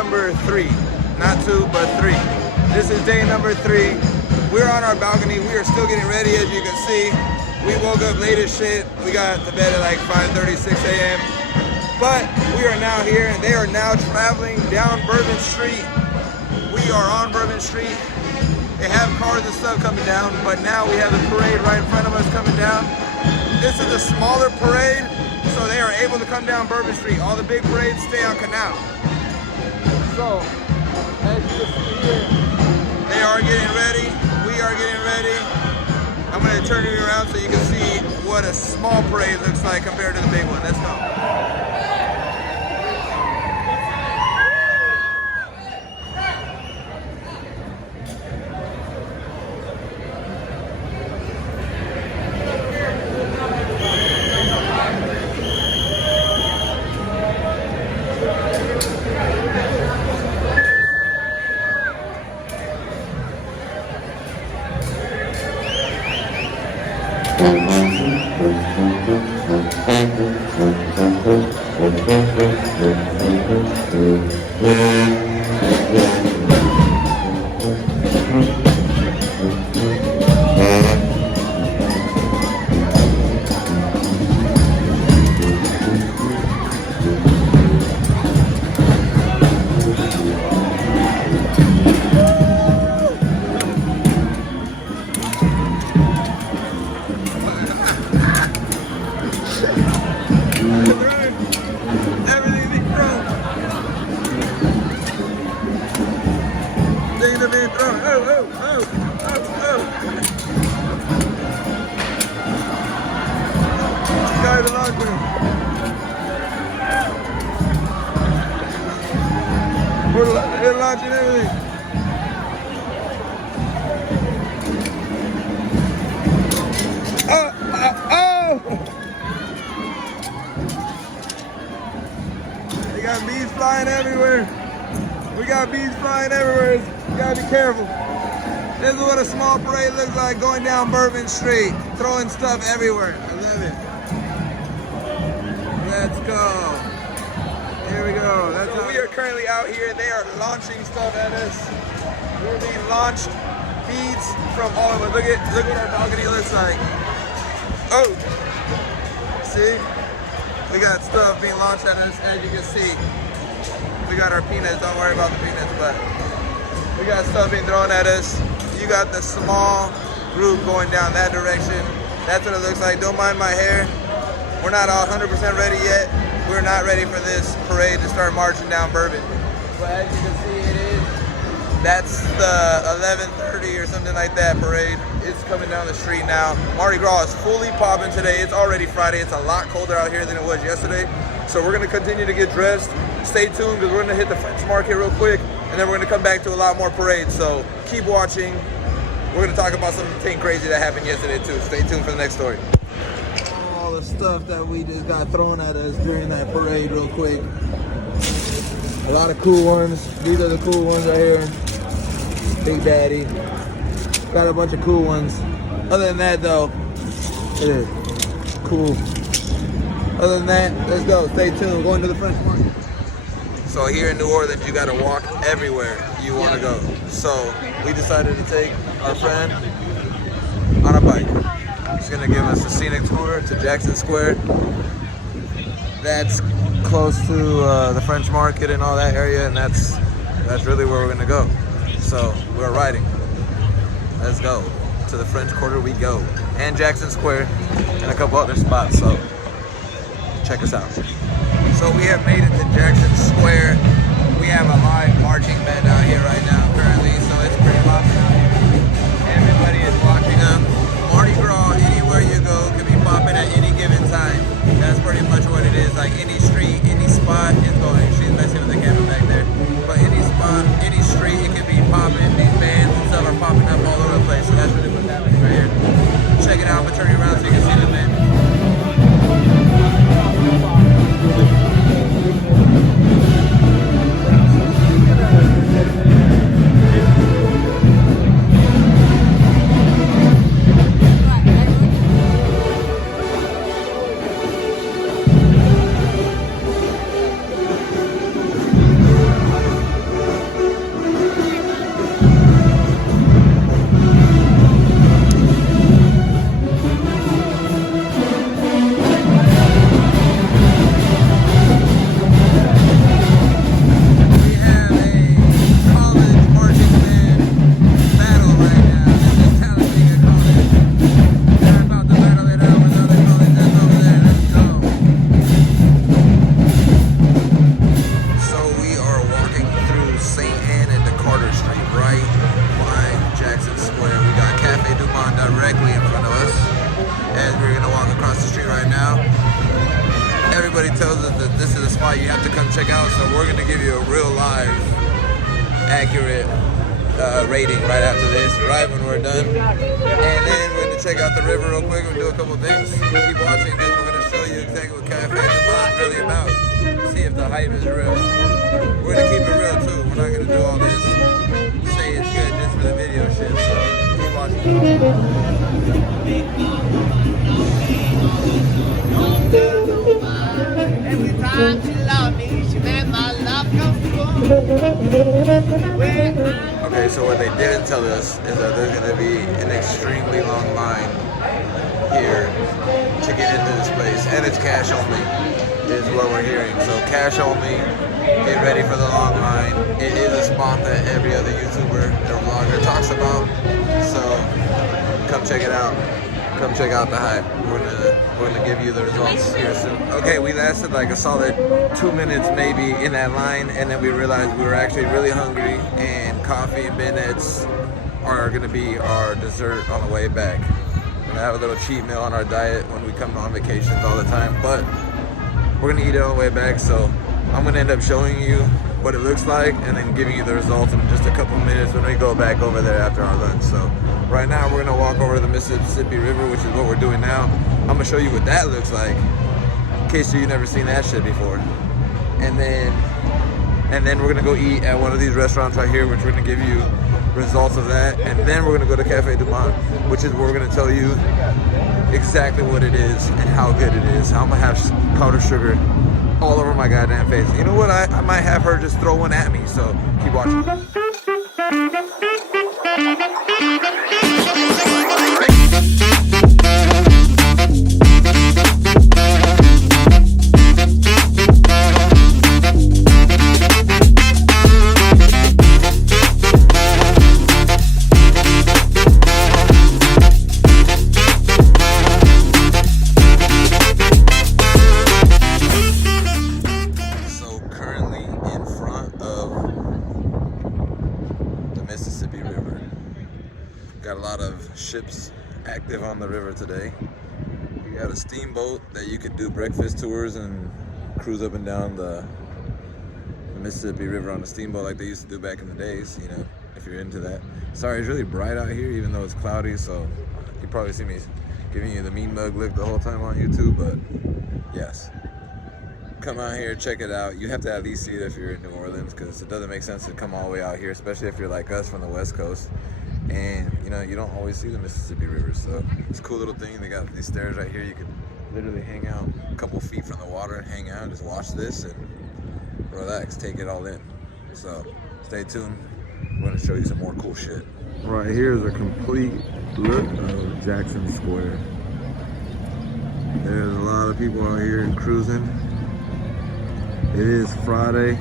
number 3. Not 2, but 3. This is day number 3. We're on our balcony. We are still getting ready, as you can see. We woke up late as shit. We got to bed at like 5:30, 6 a.m. But we are now here, and they are now traveling down Bourbon Street. We are on Bourbon Street. They have cars and stuff coming down, but now we have the parade right in front of us coming down. This is a smaller parade, so they are able to come down Bourbon Street. All the big parades stay on Canal. So, as you can see here, they are getting ready. We are getting ready. I'm going to turn you around so you can see what a small parade looks like compared to the big one. Let's go. They're launching everything. Oh! They got bees flying everywhere. We got bees flying everywhere. You gotta be careful. This is what a small parade looks like going down Bourbon Street, throwing stuff everywhere. I love it. Let's go. Here we go. So we are currently out here. They are launching stuff at us. We're being launched. Beads from all of us. Look what our balcony looks like. Oh, see? We got stuff being launched at us, as you can see. We got our peanuts. Don't worry about the peanuts, but we got stuff being thrown at us. You got the small group going down that direction. That's what it looks like. Don't mind my hair. We're not 100% ready yet. We're not ready for this parade to start marching down Bourbon. But as you can see, that's the 11:30 or something like that parade. It's coming down the street now. Mardi Gras is fully popping today. It's already Friday. It's a lot colder out here than it was yesterday. So we're gonna continue to get dressed. Stay tuned because we're gonna hit the French market real quick, and then we're gonna come back to a lot more parades. So keep watching. We're gonna talk about something crazy that happened yesterday too. Stay tuned for the next story. All the stuff that we just got thrown at us during that parade real quick. A lot of cool ones. These are the cool ones right here. Big Daddy. Got a bunch of cool ones. Other than that though, cool. Other than that, let's go. Stay tuned. We're going to the French market. So here in New Orleans, you gotta walk everywhere you wanna go. So we decided to take our friend on a bike. He's gonna give us a scenic tour to Jackson Square. That's close to the French market and all that area, and that's really where we're gonna go. So we're riding. Let's go. To the French Quarter we go. And Jackson Square and a couple other spots, so check us out. So we have made it to Jackson Square. We have a live marching band out here right now currently, so it's pretty popping out here. Everybody is watching them. Mardi Gras, anywhere you go, can be popping at any given time. That's pretty much what it is. Like any street, any spot is going. She's messing with the camera back there. But any spot, any street, it can be popping. These bands and stuff are popping up all over the place. So that's really what's happening right here. Check it out, but turn you around so you can see the band. this is a spot you have to come check out. So we're gonna give you a real live, accurate rating right after this, right when we're done. And then we're gonna check out the river real quick and do a couple things. Keep watching this. We're gonna show you exactly what Cafe de Monde really about. See if the hype is real. We're gonna keep it real too. We're not gonna do all this say it's good just for the video shit. So keep watching. Every time she loved me, she made my love come true. Okay, so what they didn't tell us is that there's gonna be an extremely long line here to get into this place, and it's cash only, is what we're hearing. So cash only, get ready for the long line. It is a spot that every other YouTuber or vlogger talks about, so come check it out. Come check out the hype. We're gonna give you the results here soon. Okay, we lasted like a solid 2 minutes maybe in that line, and then we realized we were actually really hungry, and coffee and bennets are gonna be our dessert on the way back. We're gonna have a little cheat meal on our diet when we come on vacations all the time, but we're gonna eat it on the way back. So I'm gonna end up showing you what it looks like and then giving you the results in just a couple minutes when we go back over there after our lunch. So right now we're gonna walk over to the Mississippi River, which is what we're doing now. I'm gonna show you what that looks like in case you've never seen that shit before. And then we're gonna go eat at one of these restaurants right here, which we're gonna give you results of that. And then we're gonna go to Café de Monde, which is where we're gonna tell you exactly what it is and how good it is. I'm gonna have powdered sugar all over my goddamn face. You know what? I might have her just throw one at me, so keep watching. Got a lot of ships active on the river today. You got a steamboat that you could do breakfast tours and cruise up and down the Mississippi River on a steamboat like they used to do back in the days, you know, if you're into that. Sorry, it's really bright out here even though it's cloudy, so you probably see me giving you the mean mug look the whole time on YouTube, but yes. Come out here, check it out. You have to at least see it if you're in New Orleans, because it doesn't make sense to come all the way out here, especially if you're like us from the West Coast. And you know, you don't always see the Mississippi River, so it's a cool little thing. They got these stairs right here. You can literally hang out a couple feet from the water and hang out and just watch this and relax, take it all in. So stay tuned. I'm gonna show you some more cool shit. Right here is a complete look of Jackson Square. There's a lot of people out here cruising. It is Friday,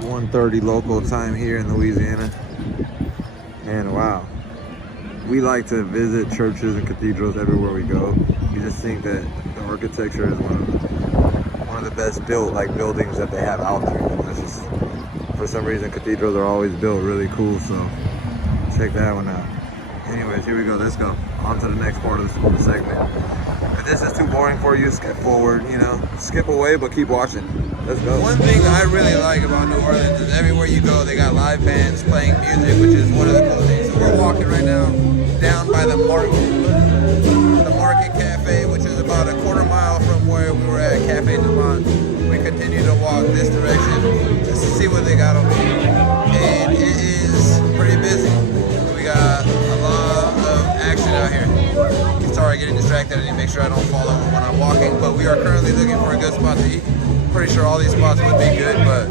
1:30 local time here in Louisiana. And wow, we like to visit churches and cathedrals everywhere we go. We just think that the architecture is one of the best built like buildings that they have out there. It's just, for some reason, cathedrals are always built really cool, so check that one out. Anyways, here we go. Let's go on to the next part of the segment. If this is too boring for you, skip forward, you know, skip away, but keep watching. Let's go. One thing I really like about New Orleans is everywhere you go, they got live bands playing music, which is one of the cool things. So we're walking right now down by the Market Cafe, which is about a quarter mile from where we were at Café de Monde. We continue to walk this direction to see what they got over here. And it is pretty busy. We got a lot of action out here. Sorry, getting distracted. I need to make sure I don't fall over when I'm walking, but we are currently looking for a good spot to eat. Pretty sure all these spots would be good, but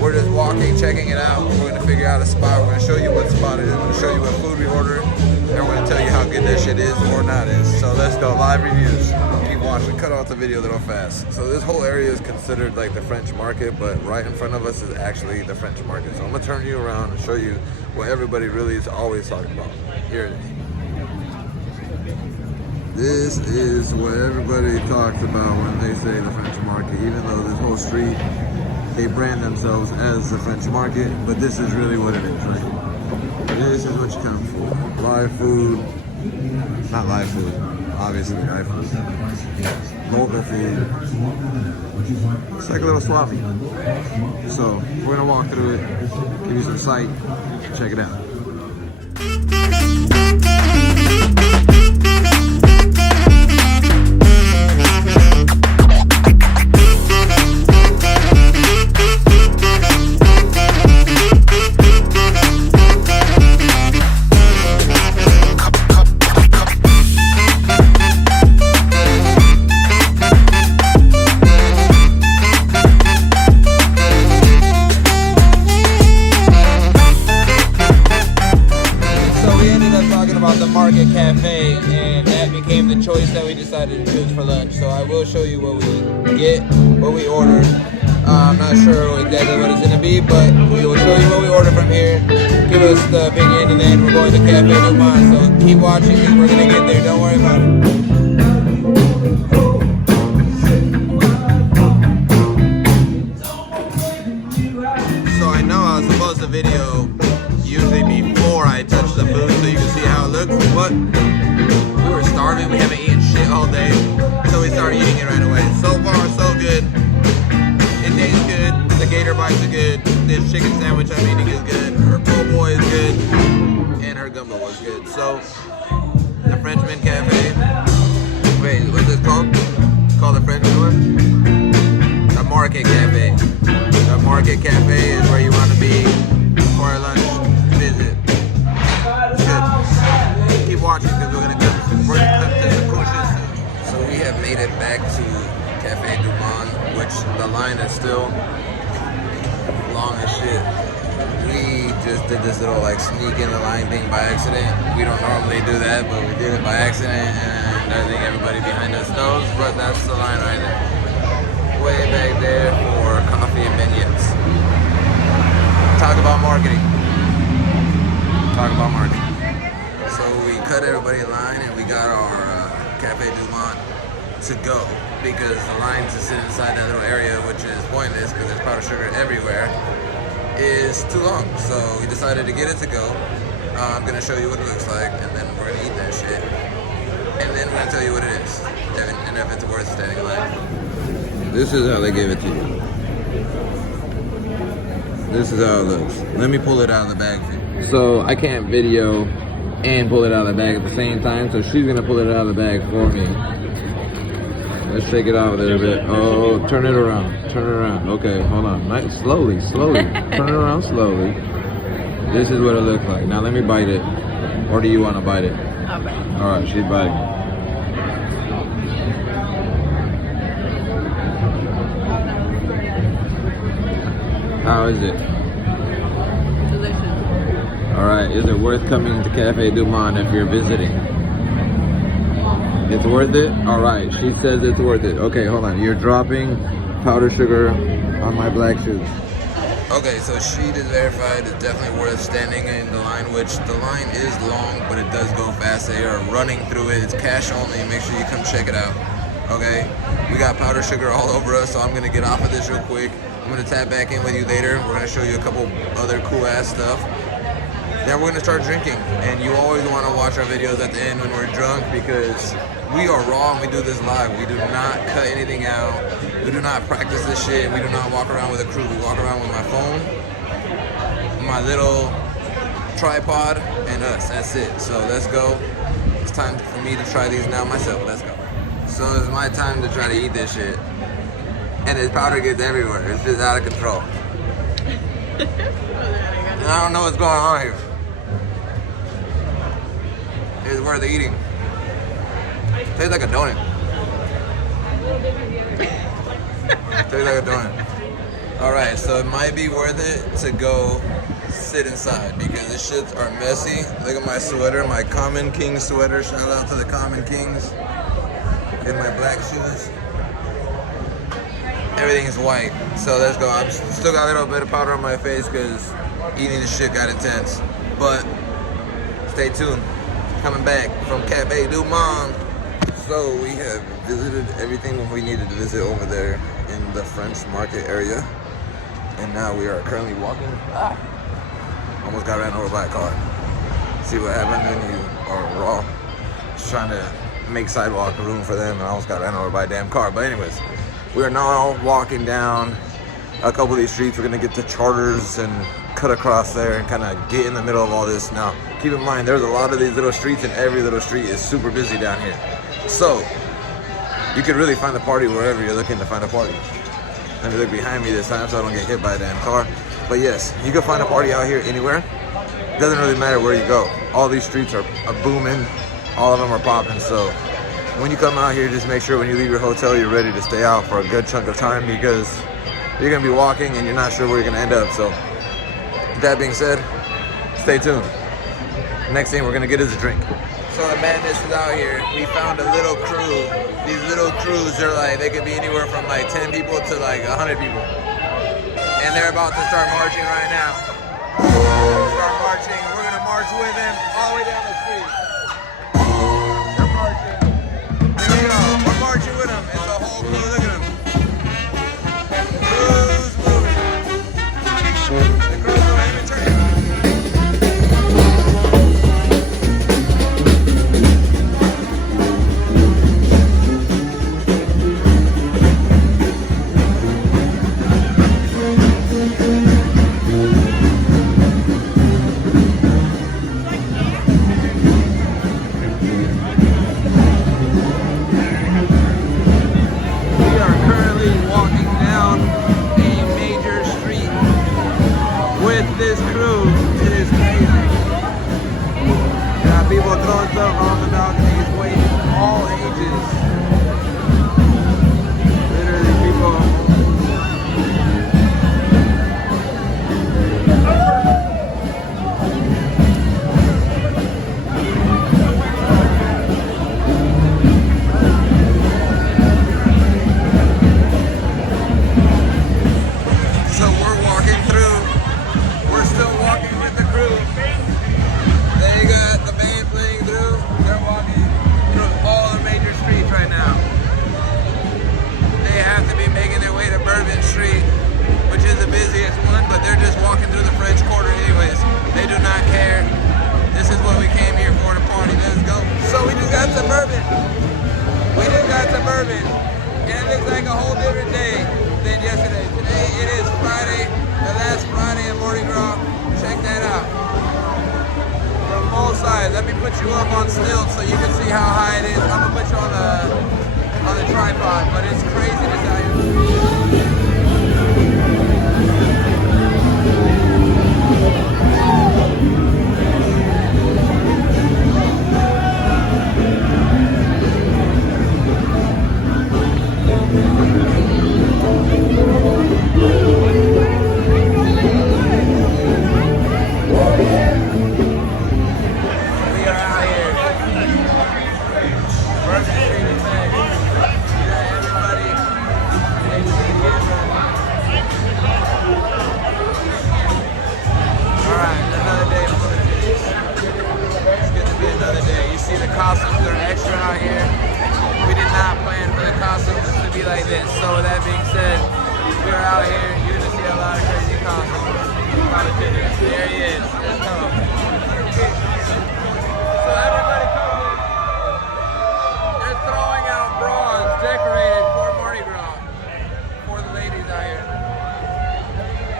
we're just walking, checking it out. We're gonna figure out a spot. We're gonna show you what spot it is. We're gonna show you what food we ordered, and we're gonna tell you how good that shit is or not is. So let's go, live reviews. Keep watching, cut off the video a little fast. So this whole area is considered like the French market, but right in front of us is actually the French market. So I'm gonna turn you around and show you what everybody really is always talking about. Here it is. This is what everybody talks about when they say the French market, even though this whole street, they brand themselves as the French market, but this is really what it is, right? This is what you come for. Live food, not live food, obviously Thai food, local food. It's like a little swap meet. So we're gonna walk through it, give you some sight, check it out. Cafe, and that became the choice that we decided to choose for lunch. So I will show you what we get, what we ordered. I'm not sure exactly what it's going to be, but we will show you what we ordered from here, give us the opinion, and then we're going to Cafe Du Monde. So keep watching because we're going to get there. Don't worry about it. So I know I was supposed to video usually before I touch the food so you can see how it looks, but we were starving, we haven't eaten shit all day, so we started eating it right away. So far, so good. It tastes good, the gator bites are good, this chicken sandwich I'm eating is good, her po' boy is good, and her gumbo was good. So, the Frenchman Cafe, wait, what's this called? It's called the Frenchman one? The Market Cafe. The Market Cafe is where you want to be for a lunch visit. Good. Keep watching because we're gonna cut to the coaches soon. So we have made it back to Cafe Du Monde, which the line is still long as shit. We just did this little like sneak in the line thing by accident. We don't normally do that, but we did it by accident, and I think everybody behind us knows, but that's the line right there. Way back there for coffee and vignettes. Talk about marketing. Talk about marketing. So we cut everybody in line and we got our Cafe Du Monde to go because the line to sit inside that little area, which is pointless because there's powdered sugar everywhere, is too long. So we decided to get it to go. I'm gonna show you what it looks like, and then we're gonna eat that shit. And then we're gonna tell you what it is, and if it's worth standing in line. This is how they give it to you. This is how it looks. Let me pull it out of the bag for you. So I can't video and pull it out of the bag at the same time, so she's gonna pull it out of the bag for me. Let's shake it out a little bit. Oh, turn it around. Turn it around. Okay, hold on. Nice. Slowly, slowly. Turn it around slowly. This is what it looks like. Now let me bite it. Or do you want to bite it? I'll bite it. Alright, she's biting. How is it? Delicious. Alright, is it worth coming to Cafe Du Monde if you're visiting? It's worth it? Alright, she says it's worth it. Okay, hold on. You're dropping powdered sugar on my black shoes. Okay, so sheet is verified. It's definitely worth standing in the line, which the line is long, but it does go fast. They are running through it. It's cash only. Make sure you come check it out. Okay? We got powdered sugar all over us, so I'm going to get off of this real quick. I'm going to tap back in with you later. We're going to show you a couple other cool ass stuff. Then we're going to start drinking. And you always want to watch our videos at the end when we're drunk because we are raw and we do this live. We do not cut anything out. We do not practice this shit. We do not walk around with a crew. We walk around with my phone, my little tripod, and us. That's it. So let's go. It's time for me to try these now myself. Let's go. So it's my time to try to eat this shit. And this powder gets everywhere. It's just out of control. I don't know what's going on here. It's worth eating. Tastes like a donut. Tastes like a donut. Alright, so it might be worth it to go sit inside because the shits are messy. Look at my sweater, my Common King sweater. Shout out to the Common Kings. And my black shoes. Everything is white. So let's go. I'm still got a little bit of powder on my face because eating this shit got intense. But stay tuned. Coming back from Cafe Du Monde. So we have visited everything we needed to visit over there in the French market area. And now we are currently walking. Almost got ran over by a car. See what happens when you are raw. Just trying to make sidewalk room for them, and I almost got ran over by a damn car. But anyways, we are now walking down a couple of these streets. We're gonna get to Charters and cut across there and kind of get in the middle of all this. Now, keep in mind, there's a lot of these little streets, and every little street is super busy down here. So, you could really find a party wherever you're looking to find a party. Let me look behind me this time so I don't get hit by a damn car. But yes, you can find a party out here anywhere. It doesn't really matter where you go. All these streets are booming. All of them are popping. So when you come out here, just make sure when you leave your hotel, you're ready to stay out for a good chunk of time, because you're gonna be walking and you're not sure where you're gonna end up. So that being said, stay tuned. Next thing we're gonna get is a drink. So the madness is out here. We found a little crew. These little crews, they're like, they could be anywhere from like 10 people to like 100 people. And they're about to start marching right now. Start marching. We're gonna march with them all the way down the street. They're marching. Here we go. We're marching with them. It's a whole crew. Look at them. The crew's moving. The crew's moving. Let me turn it. This crew, it is crazy. Got people throwing stuff on the balconies, waiting, all ages. Literally people. So we're walking through. We're still walking with the crew. They got the band playing through. They're walking through all the major streets right now. They have to be making their way to Bourbon Street, which is the busiest one, but they're just walking through the French Quarter anyways. They do not care. This is what we came here for, to party. Let's go. So we just got to Bourbon. We just got to Bourbon. And it looks like a whole different day than yesterday. Today it is Friday. The last Friday of Mardi Gras. Check that out. From all sides. Let me put you up on stilts so you can see how high it is. I'm gonna put you on the tripod, but it's crazy to tell you. Costumes are extra out here. We did not plan for the costumes to be like this. So with that being said, we're out here. You're gonna see a lot of crazy costumes. There he is. Let's go. So everybody come in. They're throwing out bras decorated for Mardi Gras for the ladies out here.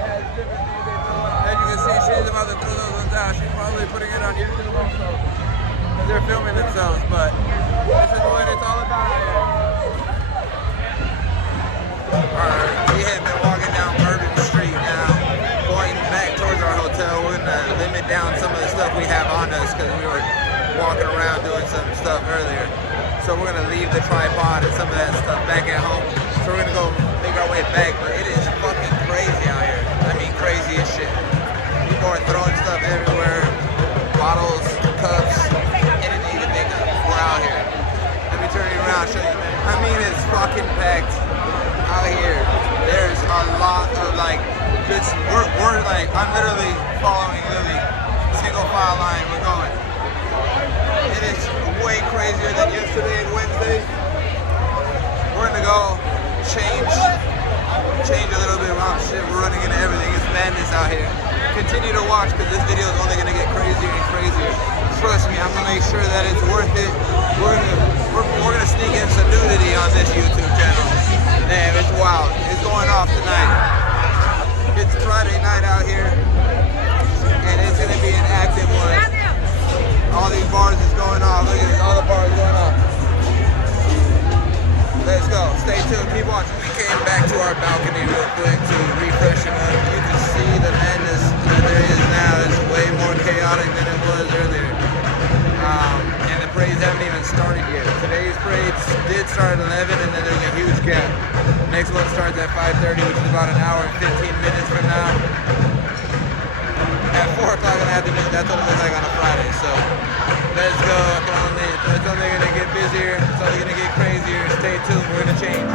Has different things they throw out. As you can see, she's about to throw those ones out. She's probably putting it on YouTube also. They're filming themselves, but this is what it's all about here. Alright, we have been walking down Bourbon Street now, going back towards our hotel. We're gonna limit down some of the stuff we have on us because we were walking around doing some stuff earlier. So we're gonna leave the tripod and some of that stuff back at home. So we're gonna go make our way back, but it is fucking crazy out here. I mean, crazy as shit. People are throwing stuff everywhere, bottles, cups. Out here. Let me turn you around, show you, man. I mean, it's fucking packed out here. There's a lot of like, just we're like, I'm literally following Lily, single file line. We're going. It is way crazier than yesterday and Wednesday. We're gonna go change a little bit. Wow, shit, we're running into everything. It's madness out here. Continue to watch because this video is only gonna get crazier and crazier. Trust me, I'm gonna make sure that it's worth it. We're tuned, keep watching. We came back to our balcony real quick to refreshen up. You can see the madness that there is now is way more chaotic than it was earlier. And the parades haven't even started yet. Today's parades did start at 11, and then there's a huge gap. Next one starts at 5:30, which is about an hour and 15 minutes from now. At 4 o'clock in the afternoon, that's what it looks like on a Friday. So let's go. It's only going to get busier. It's only going to get crazier. Stay tuned. We're going to change.